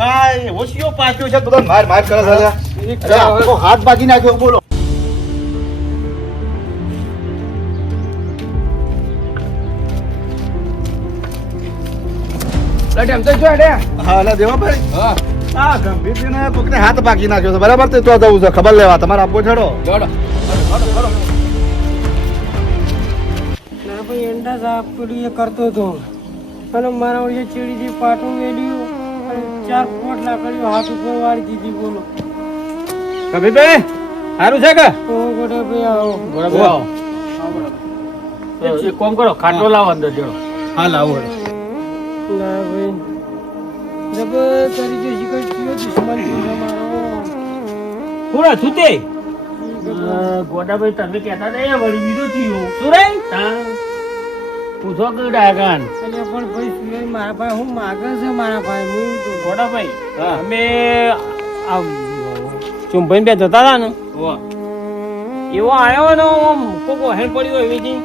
હા ઓછીઓ પાછો છે તો માર માર કરે છે આખો હાથ ભાગી નાખ્યો બોલો એમ તો જો હેડે હા લે દેવા ભાઈ હા હા ગંભીરજીને કોકને હાથ ભાગી નાખ્યો છે બરાબર તે તો જવું છે ખબર લેવા તમારે આપવો છોડો જોડો ના ભાઈ એંડા સાફ પેલું એ કરતો હતો અને મારા વળી ચીડીથી પાટું મેળ્યું અને 4 લાકડીઓ હાથ ઉપર વાળી દીધી બોલો કભીભાઈ સારું છે કે ઓ ગોડા ભાઈ આવો બરાબર આવો એક કામ કરો ખાટલો લાવો અંદર જોડો હા લાવો ના ભાઈ જબર કરી જો શિકાર કયો દુશ્મન છે મારો પૂરા છૂટે ગોડાભાઈ તમે કહેતા હતા વળી બીજો થયો શું રે પૂછો કે ડાયગાન એટલે પણ ભાઈ સુરેશ મારા ભાઈ હું માગે છે મારા ભાઈ હું તો ગોડાભાઈ અમે આ ચુંભાઈ બે જતા હતા ને એવો આવ્યો ને આમ કોકો હેડ પડ્યો એવી જી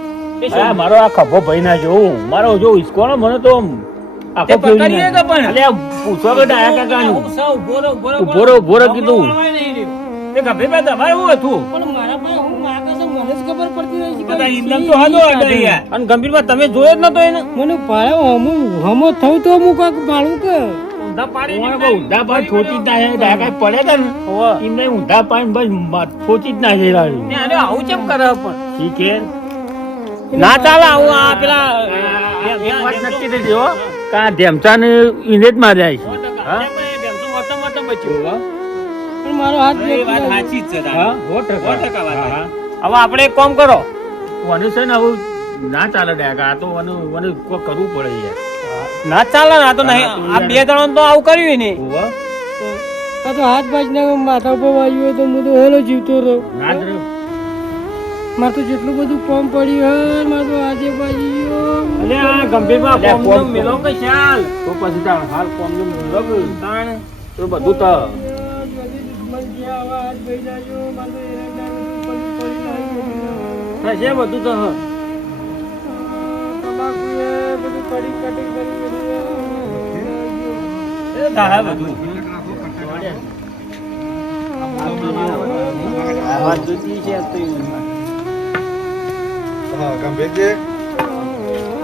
મારો આ ખભો ભાઈ ના જોઉં મારો જો ઈસકોનો મને તો આખો પકડીએ કે પણ અલે પૂછો કે ડાયા કાકાનું બોરો કીધું તે ગભે બે તમારે હું હતું પણ મારા ભાઈ હું માગે છે મને જ ખબર પડતી નથી બધા ઇન્દમ તો હાલો અડે યાર અને ગંભીરમાં તમે જોયો જ નતો એને મને ભાળ્યો હમો થયું તો હું કાક ભાળું કે ઊંધા પાડી ઊંધા પાડી છોટી જ ના ડાયા પડે ને એમને ઊંધા પાડી બસ છોટી જ ના જઈ ને અરે આવું કેમ કરે પણ ઠીક હે ના ચાલે આવું આ પેલા એક વાત નક્કી થઈ ગયો કા ધેમચા ને ઇને જ માર્યા છે હા ધેમચો મોટો મોટો બચ્યો પણ મારો હાથ વાત સાચી જ છે હા 100% વાત હવે આપણે એક કામ કરો વનુ છે ને હવે ના ચાલે ડાયકા આ તો વનુ કોઈ કરવું પડે યાર ના ચાલે આ તો નહીં આ બે જણો તો આવું કર્યું ને આ તો હાથ બાજને માથા ઉપર વાગ્યું તો હું તો હેલો જીવતો રહ્યો ના જ રહ્યો મારે તો જેટલું બધું કોમ પડ્યું હે મારે તો આજે બાજી અલે આ ગંભીરમાં કોમ નો મેલો કે ચાલ તો પછી તાણ હાલ કોમ નો મેલો કે તાણ તો બધું તો છે બધું તો હા ગંભીરજી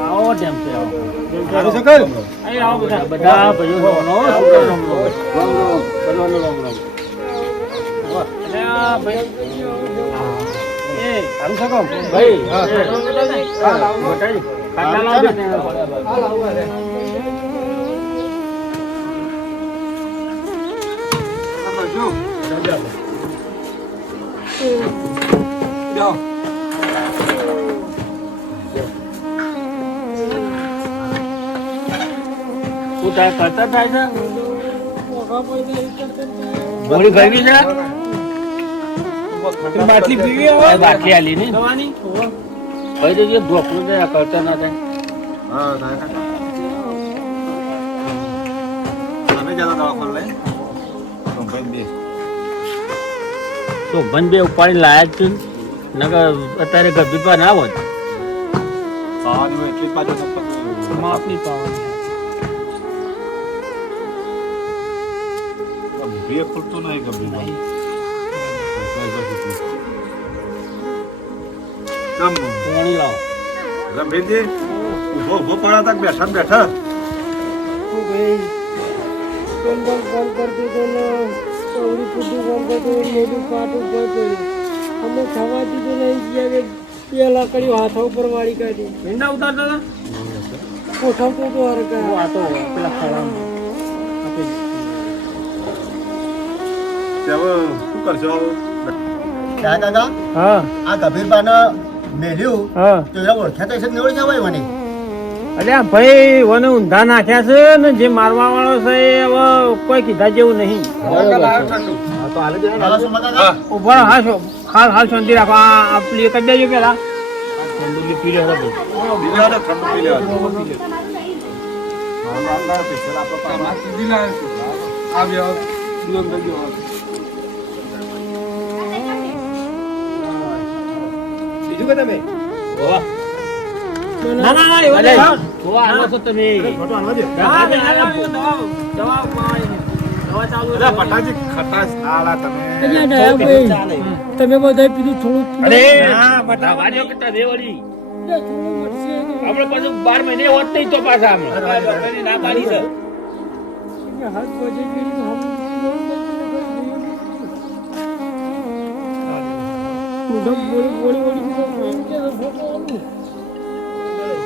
આવો ટેમ છે સારું છે કર અહીં આવો બધા ભાઈઓ નો કરતા થાય છે ગોળી ગરમી છે બાટલી પીવી હોય બાટલી આલી ને દવાની ભાઈ તો જે ધોકલું છે કરતા ના થાય હા ના અમે જતા દવાખાને લઈ તો ભાઈ બે તો ભન બે ઉપાડી લાયા જ નકર અત્યારે ગભી પર ના હોત પાવાની એટલી પાછો માપની પાવાની બે ખુલતો નહીં ગંભીર કમ પાણી લાવો ગંભીરજી ઉભો ઉભો પડ્યા હતા બેઠા ને બેઠા ફોન કરતો હતો ને અવરી પૂછું ફોન કરતો મોટું પાટું પર પડ્યું અમે ખાવાથી તો નહીં ગયા કે 2 લાકડીઓ હાથા ઉપર વાળી કાઢી ભીંડા ઉતારતા હતા કોઠાવતો હતો હરકા આ તો પેલા ખળામ આપી હવે શું કરશો કાકા હા આ ગંભીરબાને મેલ્યું હા તો એ ઓળખ્યા તો છે ને ઓળખ્યા હોય મને અરે આ ભાઈ વને ઊંધા નાખ્યા છે ને જે મારવા વાળો છે એ હવે કોઈ કીધા જેવું નહીં તો હાલે જ હાલો કાકા ઉભો રહો, હા હાલ શાંતિ રાખો આ પેલી કરી દેજો પેલા ઠંડુ પી લે ઠંડુ પી લેવાનું બીજું કે તમે ના ના એવા નહીં. જોવા આવો છો તમે ફોટો આનવા દે દવા દવા ચાલુ અરે પટાજી ખટાશ ના લા તમે એટલે દયાભાઈ, તમે બધા પીધું થોડું અરે ના, બટા વાજો કે તારે વળી થોડું મળશે આપણે પાછું 12 મહિને હોત નહીં તો પાછા આપણે ના પાડી છે હાથ પહોંચી ગઈ તો હમ બોલી બોલી બોલી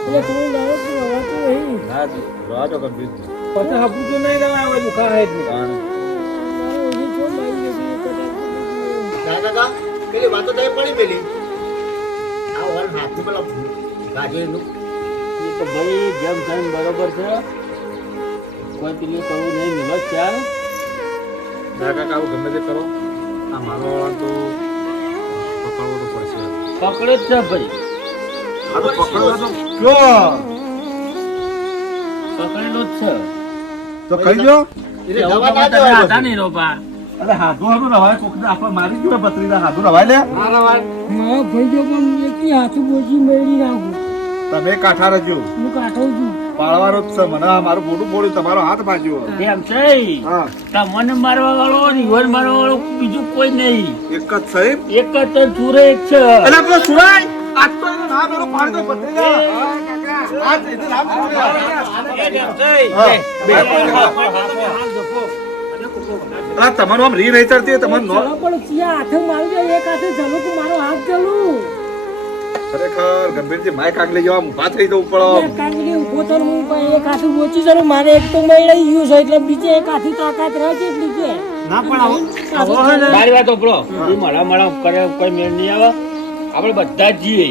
એટલે થોડું લાવો તો હવાતું નહીં. ના જી રાજો કર બીજ પછી હાપું તો નહીં રહેવા દુખા હે જ નહીં મારો હજી જો લાવી જશે કદાચ કાકા પેલી વાતો તઈ પડી પેલી આ ઓલ હાથ પેલા ગાજો એનું એ તો ભાઈ જેમ જેમ બરોબર છે કોઈ પેલું કરવું નહીં મિલત ચાલ કાકા આવું ગમે તે કરો આ મારો વાળા તો પકડવો તો પડશે પકડે જ છે ભાઈ આ તો પકડવા તો કયો પકડેલો જ છે તો કહી દો એટલે જવા ના તમે દેવાય હતા નહીં રોપા અરે હાથું હાથું રવાય કોક આપણે મારી જોડે પતરીના હાથું રવાય લે મારો ભાઈ જો પણ એકી હાથું બોજી મેળી નાખું. તમે કાઠા રજો હું કાઢો છું. પાળવાનો જ છે મને આ મારું મોઢું બોલ્યું તમારો હાથ બાજ્યો એમ છે હા તમને મારવા વાળો રિવર મારવા વાળો બીજું કોઈ નહીં એક જ સાહેબ એક જ તો સુરે જ છે એટલે પેલો સુરાય આજ તો એનું નામ એનું પાડી દો પતરીના આજ એનું નામ આ તમારું આમ રી નહીં ચડતી હોય તમારું નો ચલો પણ ચિયા હાથે મારી દે, એક હાથે ચલો કે મારો હાથ ચલું. ખરેખર ગંભીરજી માઇક આગળ જવા ઊભા થઈ જવું પડો એક કાંગડી ઊભો થઈને હું પણ એક હાથે બોચી ચલું. મારે એક તો મેળાઈ ગયું છે એટલે બીજે એક હાથે તાકાત રહે છે એટલી કે ના પણ મારી વાત ઓપડો એ મળા કરે કોઈ મેળ નહીં આવે આપણે બધા જ જઈએ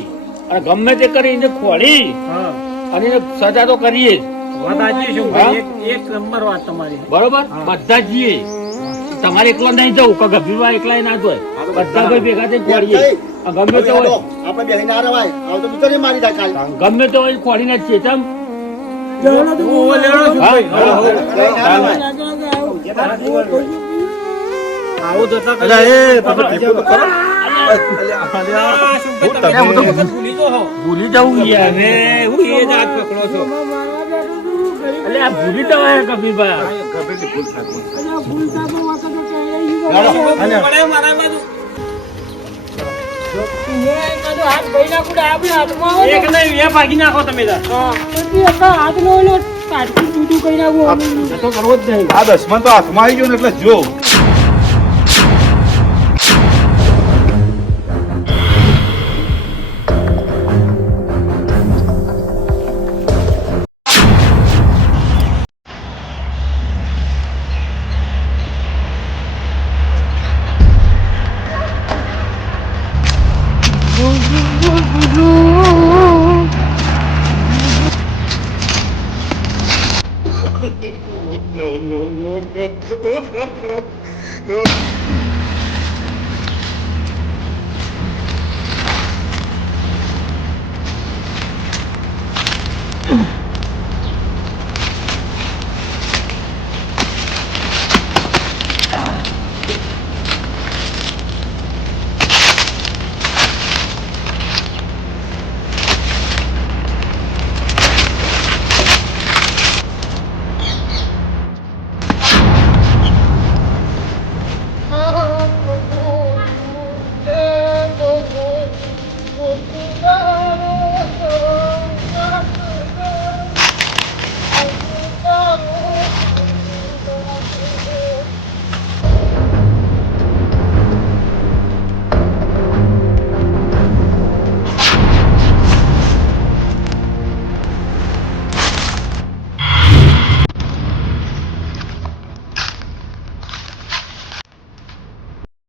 અને ગમે તે કરીને ખોળી અને એને સજા તો કરીએ જ. એક નંબર વાત તમારી બરોબર બધા જ જઈએ તમારે એકલો નહીં જવું કે ગભીરવા એકલા ના જોય બધા ભાઈ ભેગા થઈ ખોળીએ ગમે તે હોય આપણે બેહી ના રવાય આવ તો બીજો મારી દા કાલ ગમે તે હોય ખોળીને જ છે ચમ જવાનો તો હા? આવું અલ્યા એ તમે ટેકો તો કરો ભૂલી જવું યાર ને હું એ જ હાથ પકડો છો મારવા બેઠું છું. ગરીબ એટલે આ ભૂલી જવાય કબીરભાઈ ગંભીરજી ભૂલ થાય અલ્યા ભૂલ થાય પણ વાતો તો કહેવાય ગયું. મેં એકાદો હાથ ભાઈ નાખું તો આપણે હાથમાં આવે એક ને. નહીં બે ભાગી નાખો તમે તાર. પછી એકા હાથનો ઓલો કાઢી તૂટું કરી નાખું. એ તો કરવો જ નહીં આ દસમા તો હાથમાં આવી ગયો ને એટલે જો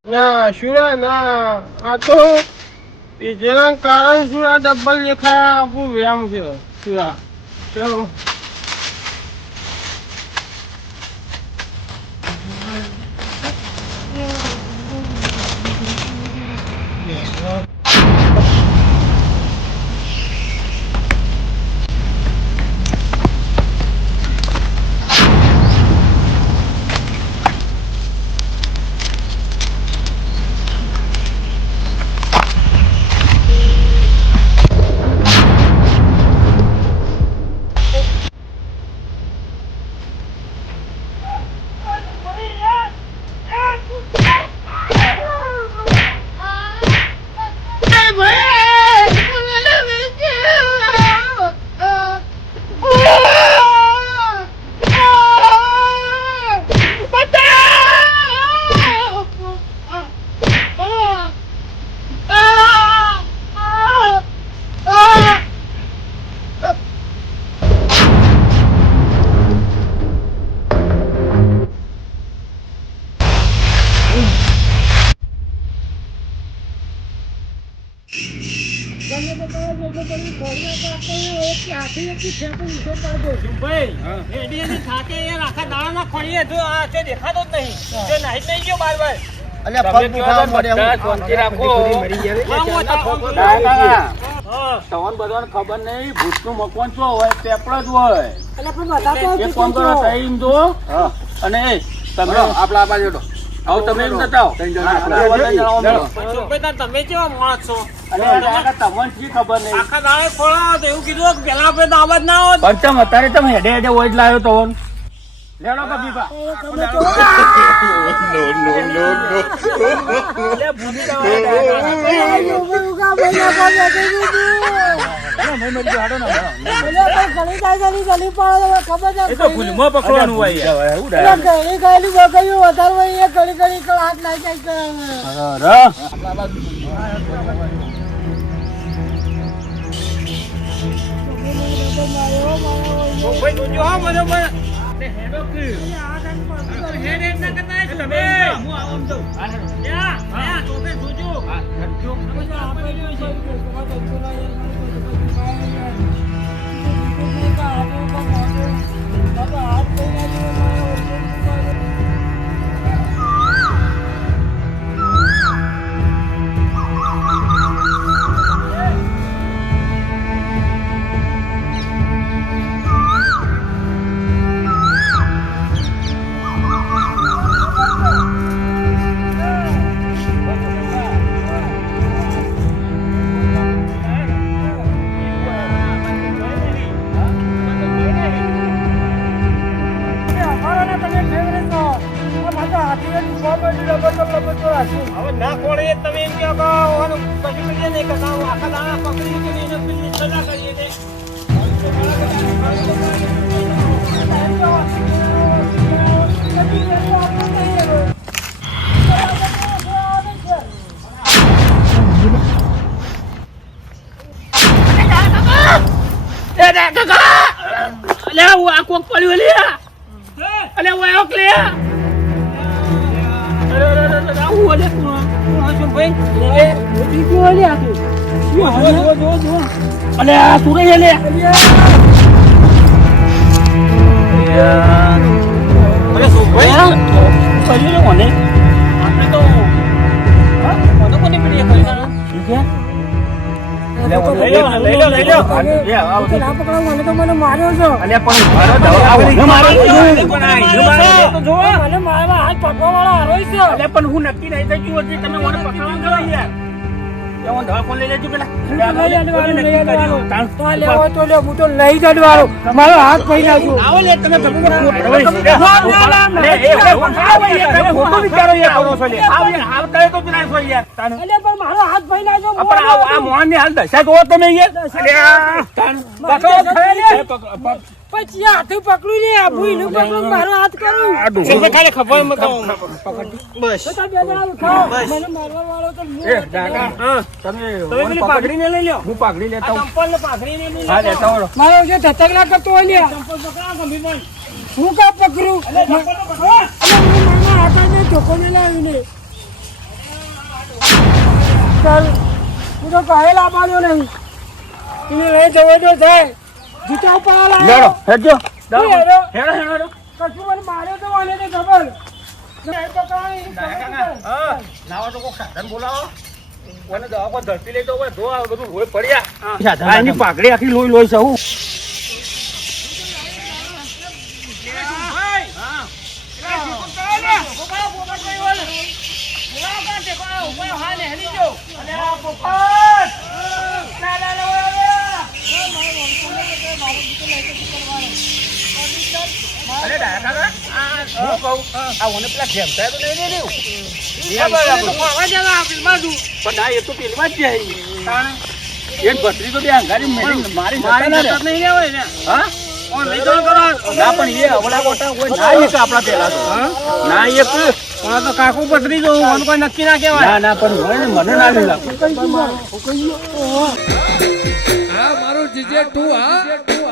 ના શુરા ના આ તો જેના કારણ શુરા ડબલ લેખા આપું વ્યામ છે શુરા ચલો આખી એક ખેપો ઊંચો પાડો. ભાઈ એડી એની થાકે યાર આખા દાડાના ખોળીએ જો આ તે દેખાતો જ નહીં તે નાહી જ નહીં ગયો બાર બાર અલ્યા પગ દુખાવા પડે હું. શાંતિ રાખો તવન બધાને ખબર નહીં ભૂતનું મકવાન શું હોય પેપડ જ હોય. એટલે પણ બધા તો એક કામ કરો ટાઈમ જો અને એ તમે આપલા આપા જોડો આવો તમે એમ બતાવો તમે કેવા માણસ છો અને તમને શી ખબર નહીં આખા દાડે ખોળો તો એવું કીધું કે પેલા આપણે તો આવાજ ના હોત પણ તમે અત્યારે તમે હેડે હેડે હોય જ લાવ્યો તવન લેડો કબીબા લે ભૂલી ભૂલમાં પકડવાનું હોય ભાઈ જોજો હા બરોબર હેડો કે હેડ એમ ના કરતા તમે હું આમ તો યા ચોપે જોજો હવે ના ખોળે તમે એમ કહો કે ઓનું કશું કરીએ નહીં કે આખા દાણા પકડી કે એને પેલી સજા કરીએ ને આ કોક પડ્યું લે અલે હું આવ્યો કે અલે આ સુરે લે અરે શું ભાઈ કર્યું રે મને આપણે તો કોને કોને પીડી કરી ના લઈ લો મને માર્યો છો અલે પણ મારો મને મારવા હાથ પકવા વાળો હારો છે અલે પણ હું નક્કી નહીં થઈ ગયું હતી તમે મને પકડવા કરો યાર એવો દવા કોણ લઈ લેજો પેલા હું તો લઈ જડવાળો મારો હાથ પડી નાખ્યો આવો લે તમે ખોટું વિચારો યાર કરો છો લે આવ યાર હાલ કરે તો ના છો યાર તાણ અલે પણ મારો હાથ પડી નાખ્યો પણ આ મોહન ની હાલ દશા જો તમે યાર અલે તાણ પકડો પછી હાથું પકડું લે આ ભૂઈનું પકડું મારો હાથ કરું તમે ખાલી ખબર મત બસ તો બે જણા ખાઓ મને મારવા વાળો તો તમે તમે પેલી પાઘડીને લઈ લો હું પાઘડી લેતા હું ચંપલ ને પાઘડીને લઈ હા લેતા હું મારો જે ધતકડા કરતો હોય ને ચંપલ પકડા ગંભીરભાઈ હું કા પકડું ચંપલ તો પકડો અલે હું મારા હાથને ઢોકોને લાવીને ચાલ હું તો કાહે લાવવાનો નહીં એને લઈ જવો તો જાય જીતા ઉપર લેડો હેડજો હેડો હેડો હેડો કશું મને માર્યો તો મને તો ખબર લાવો તો કોઈ સાધન બોલાવો કોને દવા કોઈ ધરતી લેતો હોય ધો આ બધું લોહી પડ્યા એની પાઘડી આખી લોહી લોહી છે હું અરે ડાયા કાકા હું કહું આ ઓને પેલા ખેમતા તો નહીં રહ્યું પણ ના એ તો પેલીમાં જ જાય એક ભત્રી તો બે અંગારી મારી નહીં હોય ને હા લઈ જવા કરો ના પણ એ અવળા મોટા હોય ના એક આપણા પેલા તો ના એક પણ તો કાકુ પતરી જો મને કોઈ નક્કી ના કહેવાય ના ના પણ હોય ને મને ના લાગે હા મારું જીજે તું હા